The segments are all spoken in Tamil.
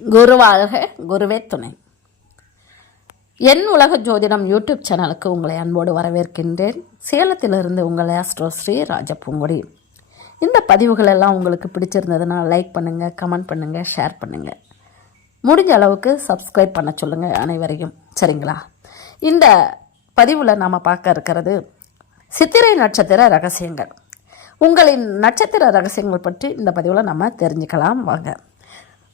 குருவாழ்க குருவே துணை. என் உலக ஜோதிடம் யூடியூப் சேனலுக்கு உங்களை அன்போடு வரவேற்கின்றேன். சேலத்திலிருந்து உங்கள் ஆஸ்ட்ரோ ஸ்ரீ ராஜபூங்குடி. இந்த பதிவுகள் எல்லாம் உங்களுக்கு பிடிச்சிருந்ததுன்னா லைக் பண்ணுங்கள் கமெண்ட் பண்ணுங்கள் ஷேர் பண்ணுங்கள் முடிஞ்ச அளவுக்கு சப்ஸ்கிரைப் பண்ண சொல்லுங்கள் அனைவரையும். சரிங்களா? இந்த பதிவில் நாம் பார்க்க இருக்கிறது சித்திரை நட்சத்திர ரகசியங்கள். உங்களின் நட்சத்திர ரகசியங்கள் பற்றி இந்த பதிவில் நம்ம தெரிஞ்சுக்கலாம். வாங்க.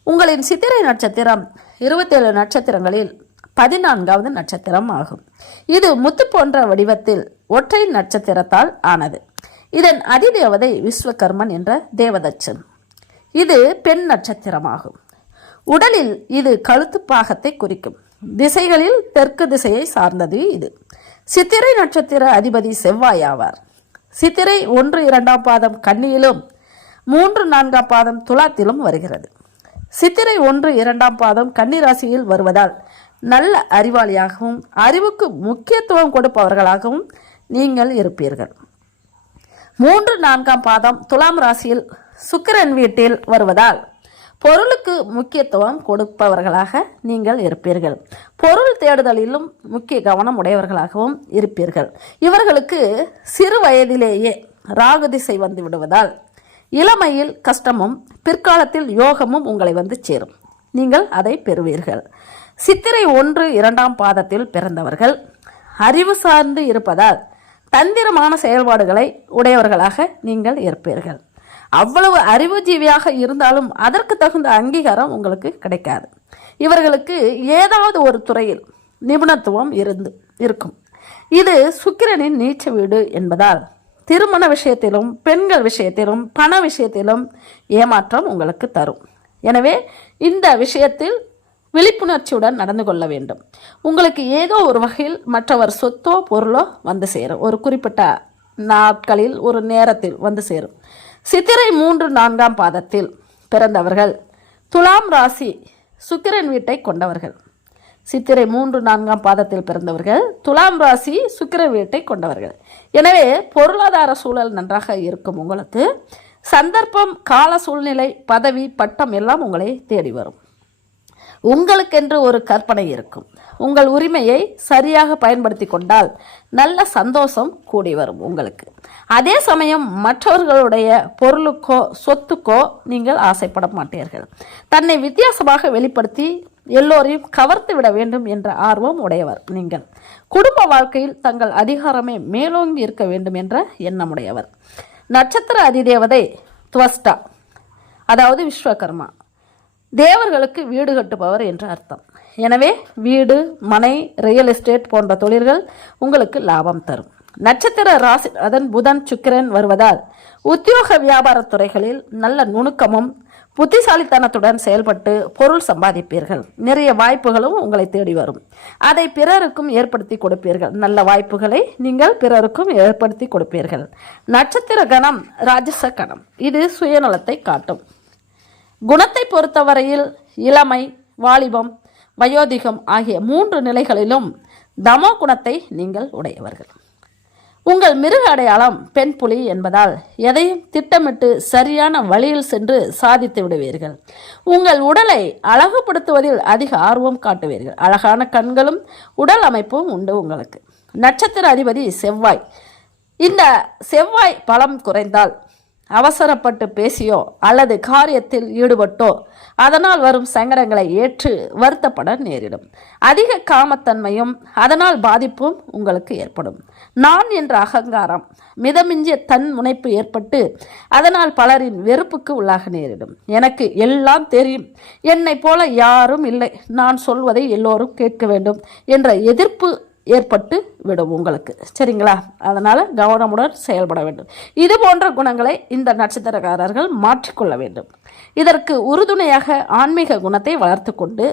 உங்களின் சித்திரை நட்சத்திரம் இருபத்தேழு நட்சத்திரங்களில் பதினான்காவது நட்சத்திரம் ஆகும். இது முத்து போன்ற வடிவத்தில் ஒற்றை நட்சத்திரத்தால் ஆனது. இதன் அதிதேவதை விஸ்வகர்மன் என்ற தேவதச்சன். இது பெண் நட்சத்திரமாகும். உடலில் இது கழுத்து பாகத்தை குறிக்கும். திசைகளில் தெற்கு திசையை சார்ந்தது இது. சித்திரை நட்சத்திர அதிபதி செவ்வாய் ஆவார். சித்திரை ஒன்று இரண்டாம் பாதம் கன்னியிலும் மூன்று நான்காம் பாதம் துலாத்திலும் வருகிறது. சித்திரை ஒன்று இரண்டாம் பாதம் கன்னிராசியில் வருவதால் நல்ல அறிவாளியாகவும் அறிவுக்கு முக்கியத்துவம் கொடுப்பவர்களாகவும் நீங்கள் இருப்பீர்கள். மூன்று நான்காம் பாதம் துலாம் ராசியில் சுக்கிரன் வீட்டில் வருவதால் பொருளுக்கு முக்கியத்துவம் கொடுப்பவர்களாக நீங்கள் இருப்பீர்கள். பொருள் தேடுதலிலும் முக்கிய கவனம் உடையவர்களாகவும் இருப்பீர்கள். இவர்களுக்கு சிறு வயதிலேயே ராகு திசை வந்து விடுவதால் இளமையில் கஷ்டமும் பிற்காலத்தில் யோகமும் உங்களை வந்து சேரும். நீங்கள் அதை பெறுவீர்கள். சித்திரை ஒன்று இரண்டாம் பாதத்தில் பிறந்தவர்கள். அறிவு சார்ந்து இருப்பதால் தந்திரமான செயல்பாடுகளை உடையவர்களாக நீங்கள் இருப்பீர்கள். அவ்வளவு அறிவுஜீவியாக இருந்தாலும் அதற்கு தகுந்த அங்கீகாரம் உங்களுக்கு கிடைக்காது. இவர்களுக்கு ஏதாவது ஒரு துறையில் நிபுணத்துவம் இருந்து இருக்கும். இது சுக்கிரனின் நீச்ச வீடு என்பதால் திருமண விஷயத்திலும் பெண்கள் விஷயத்திலும் பண விஷயத்திலும் ஏமாற்றம் உங்களுக்கு தரும். எனவே இந்த விஷயத்தில் விழிப்புணர்ச்சியுடன் நடந்து கொள்ள வேண்டும். உங்களுக்கு ஏதோ ஒரு வகையில் மற்றவர் சொத்தோ பொருளோ வந்து சேரும். ஒரு குறிப்பிட்ட நாட்களில் ஒரு நேரத்தில் வந்து சேரும். சித்திரை மூன்று நான்காம் பாதத்தில் பிறந்தவர்கள் துலாம் ராசி சுக்கிரன் வீட்டை கொண்டவர்கள். சித்திரை மூன்று நான்காம் பாதத்தில் பிறந்தவர்கள். துலாம் ராசி சுக்கிர வீட்டை கொண்டவர்கள். எனவே பொருளாதார சூழல் நன்றாக இருக்கும் உங்களுக்கு. சந்தர்ப்பம் கால சூழ்நிலை பதவி பட்டம் எல்லாம் உங்களை தேடி வரும். உங்களுக்கென்று ஒரு கற்பனை இருக்கும். உங்கள் உரிமையை சரியாக பயன்படுத்தி கொண்டால் நல்ல சந்தோஷம் கூடி வரும் உங்களுக்கு. அதே சமயம் மற்றவர்களுடைய பொருளுக்கோ சொத்துக்கோ நீங்கள் ஆசைப்பட மாட்டீர்கள். தன்னை வித்தியாசமாக வெளிப்படுத்தி எல்லோரையும் கவர்த்து விட வேண்டும் என்ற ஆர்வம் உடையவர் நீங்கள். குடும்ப வாழ்க்கையில் தங்கள் அதிகாரமே மேலோங்கி இருக்க வேண்டும் என்ற எண்ணமுடையவர் நட்சத்திர அதிதேவதை துவஸ்டா அதாவது விஸ்வகர்மா தேவர்களுக்கு வீடு கட்டுபவர் என்று அர்த்தம். எனவே வீடு மனை ரியல் எஸ்டேட் போன்ற தொழில்கள் உங்களுக்கு லாபம் தரும். நட்சத்திர ராசி அதன் புதன் சுக்கிரன் வருவதால் உத்தியோக வியாபார துறைகளில் நல்ல நுணுக்கமும் புத்திசாலித்தனத்துடன் செயல்பட்டு பொருள் சம்பாதிப்பீர்கள். நிறைய வாய்ப்புகளும் உங்களை தேடி வரும். அதை பிறருக்கும் ஏற்படுத்தி கொடுப்பீர்கள். நல்ல வாய்ப்புகளை நீங்கள் பிறருக்கும் ஏற்படுத்தி கொடுப்பீர்கள். நட்சத்திர கணம் ராஜச கணம். இது சுயநலத்தை காட்டும். குணத்தை பொறுத்தவரையில் இளமை வாலிபம் வயோதிகம் ஆகிய மூன்று நிலைகளிலும் தமோ குணத்தை நீங்கள் உடையவர்கள். உங்கள் மிருக அடையாளம் பெண் புலி என்பதால் எதையும் திட்டமிட்டு சரியான வழியில் சென்று சாதித்து விடுவீர்கள். உங்கள் உடலை அழகுபடுத்துவதில் அதிக ஆர்வம் காட்டுவீர்கள். அழகான கண்களும் உடல் அமைப்பும் உண்டு உங்களுக்கு. நட்சத்திர அதிபதி செவ்வாய். இந்த செவ்வாய் பலம் குறைந்தால் அவசரப்பட்டு பேசியோ அல்லது காரியத்தில் ஈடுபட்டோ அதனால் வரும் சங்கடங்களை ஏற்று வருத்தப்பட நேரிடும். அதிக காமத்தன்மையும் அதனால் பாதிப்பும் உங்களுக்கு ஏற்படும். நான் என்ற அகங்காரம் மிதமிஞ்சிய தன் முனைப்பு ஏற்பட்டு அதனால் பலரின் வெறுப்புக்கு உள்ளாக நேரிடும். எனக்கு எல்லாம் தெரியும். என்னை போல யாரும் இல்லை. நான் சொல்வதை எல்லோரும் கேட்க வேண்டும் என்ற எதிர்ப்பு ஏற்பட்டு விடும் உங்களுக்கு. சரிங்களா? அதனால் கவனமுடன் செயல்பட வேண்டும். இது போன்ற குணங்களை இந்த நட்சத்திரக்காரர்கள் மாற்றிக்கொள்ள வேண்டும். இதற்கு உறுதுணையாக ஆன்மீக குணத்தை வளர்த்து கொண்டு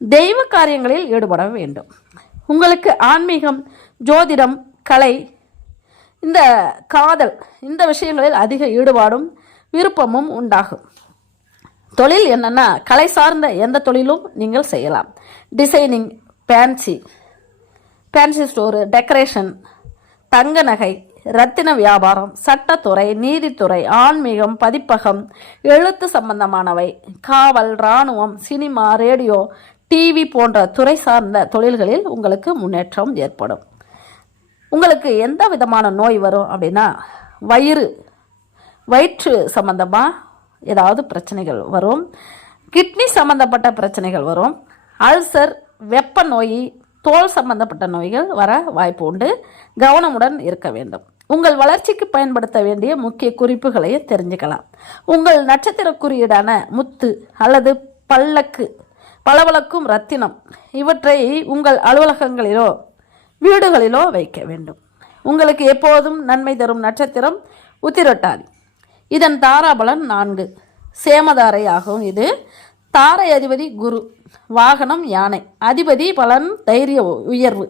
தெய்வ காரியங்களில் ஈடுபட வேண்டும். உங்களுக்கு ஆன்மீகம் ஜோதிடம் கலை இந்த காதல் இந்த விஷயங்களில் அதிக ஈடுபாடும் விருப்பமும் உண்டாகும். தொழில் என்னென்னா கலை சார்ந்த எந்த தொழிலும் நீங்கள் செய்யலாம். Designing fancy fancy store decoration தங்க நகை ரத்தின வியாபாரம் சட்டத்துறை நீதித்துறை ஆன்மீகம் பதிப்பகம் எழுத்து சம்பந்தமானவை காவல் இராணுவம் சினிமா ரேடியோ டிவி போன்ற துறை சார்ந்த தொழில்களில் உங்களுக்கு முன்னேற்றம் ஏற்படும். உங்களுக்கு எந்த விதமான நோய் வரும் அப்படின்னா வயிறு வயிற்று சம்பந்தமாக ஏதாவது பிரச்சனைகள் வரும். கிட்னி சம்பந்தப்பட்ட பிரச்சனைகள் வரும். அல்சர் வெப்ப நோய் தோல் சம்பந்தப்பட்ட நோய்கள் வர வாய்ப்பு உண்டு. கவனமுடன் இருக்க வேண்டும். உங்கள் வளர்ச்சிக்கு பயன்படுத்த வேண்டிய முக்கிய குறிப்புகளையும் தெரிஞ்சுக்கலாம். உங்கள் நட்சத்திர குறியீடான முத்து அல்லது பல்லக்கு பளபளக்கும் ரத்தினம் இவற்றை உங்கள் அலுவலகங்களிலோ வீடுகளிலோ வைக்க வேண்டும். உங்களுக்கு எப்போதும் நன்மை தரும் நட்சத்திரம் உத்திரட்டாதி. இதன் தாராபலன் நான்கு. சேமதாரை ஆகும் இது. தாரை அதிபதி குரு. வாகனம் யானை. அதிபதி பலன் தைரிய உயர்வு.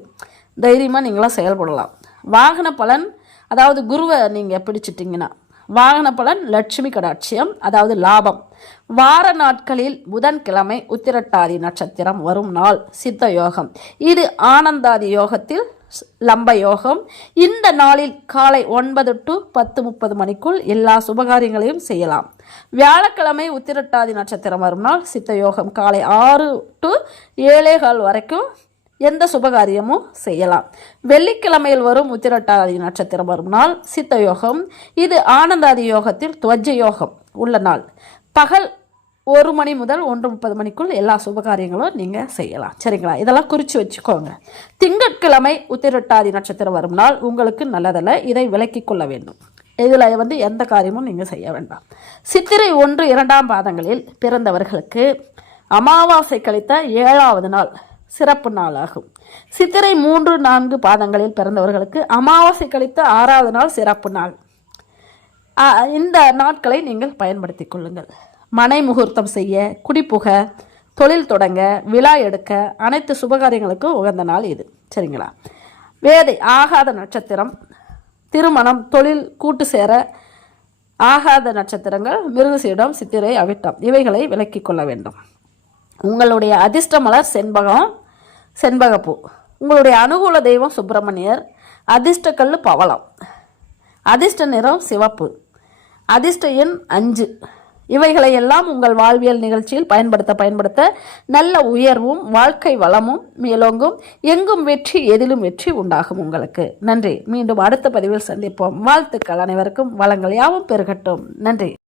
தைரியமாக நீங்களாம் செயல்படலாம். வாகன பலன் அதாவது குருவை நீங்கள் பிடிச்சிட்டிங்கன்னா வாகன பலன் லட்சுமி கடாட்சியம் அதாவது லாபம். வார நாட்களில் புதன்கிழமை உத்திரட்டாதி நட்சத்திரம் வரும் நாள் சித்த யோகம். இது ஆனந்தாதி யோகத்தில் லம்ப யோகம் இந்த நாளில் காலை ஒன்பது டு பத்து முப்பது மணிக்குள் எல்லா சுபகாரியங்களையும் செய்யலாம். வியாழக்கிழமை உத்திரட்டாதி நட்சத்திரம் வரும் நாள். சித்த யோகம் காலை ஆறு டு ஏழே கால் வரைக்கும் எந்த சுபகாரியமும் செய்யலாம். வெள்ளிக்கிழமையில் வரும் உத்திரட்டாதி நட்சத்திரம் வரும் நாள். சித்த யோகம். இது ஆனந்தாதி யோகத்தில் துவஜ யோகம் உள்ள நாள். பகல் ஒரு மணி முதல் ஒன்று முப்பது மணிக்குள் எல்லா சுபகாரியங்களும் நீங்கள் செய்யலாம். சரிங்களா? இதெல்லாம் குறித்து வச்சுக்கோங்க. திங்கட்கிழமை உத்திரட்டாதி நட்சத்திரம் வரும் நாள். உங்களுக்கு நல்லதல்ல. இதை விலக்கிக் கொள்ள வேண்டும். இதில் வந்து எந்த காரியமும் நீங்கள் செய்ய வேண்டாம். சித்திரை ஒன்று இரண்டாம் பாதங்களில் பிறந்தவர்களுக்கு அமாவாசை கழித்த ஏழாவது நாள் சிறப்பு நாளாகும். சித்திரை மூன்று நான்கு பாதங்களில் பிறந்தவர்களுக்கு அமாவாசை கழித்த ஆறாவது நாள் சிறப்பு நாள். இந்த நாட்களை நீங்கள் பயன்படுத்திக் கொள்ளுங்கள். மனை முகூர்த்தம் செய்ய குடிப்புக தொழில் தொடங்க விழா எடுக்க அனைத்து சுபகாரியங்களுக்கும் உகந்த நாள் இது. சரிங்களா? வேதை ஆகாத நட்சத்திரம் திருமணம் தொழில் கூட்டு சேர ஆகாத நட்சத்திரங்கள் மிருகசீடம் சித்திரை அவிட்டம். இவைகளை விலக்கி கொள்ள வேண்டும். உங்களுடைய அதிர்ஷ்ட மலர் செண்பகம் செண்பகப்பூ. உங்களுடைய அனுகூல தெய்வம் சுப்பிரமணியர் அதிர்ஷ்ட கல் பவளம். அதிர்ஷ்ட நிறம் சிவப்பு. அதிர்ஷ்ட எண் அஞ்சு. இவைகளை எல்லாம் உங்கள் வாழ்வியல் நிகழ்ச்சியில் பயன்படுத்த பயன்படுத்த நல்ல உயர்வும் வாழ்க்கை வளமும் மேலோங்கும். எங்கும் வெற்றி எதிலும் வெற்றி உண்டாகும் உங்களுக்கு. நன்றி. மீண்டும் அடுத்த பதிவில் சந்திப்போம். வாழ்த்துக்கள் அனைவருக்கும். வளங்கள் யாவும் பெருகட்டும். நன்றி.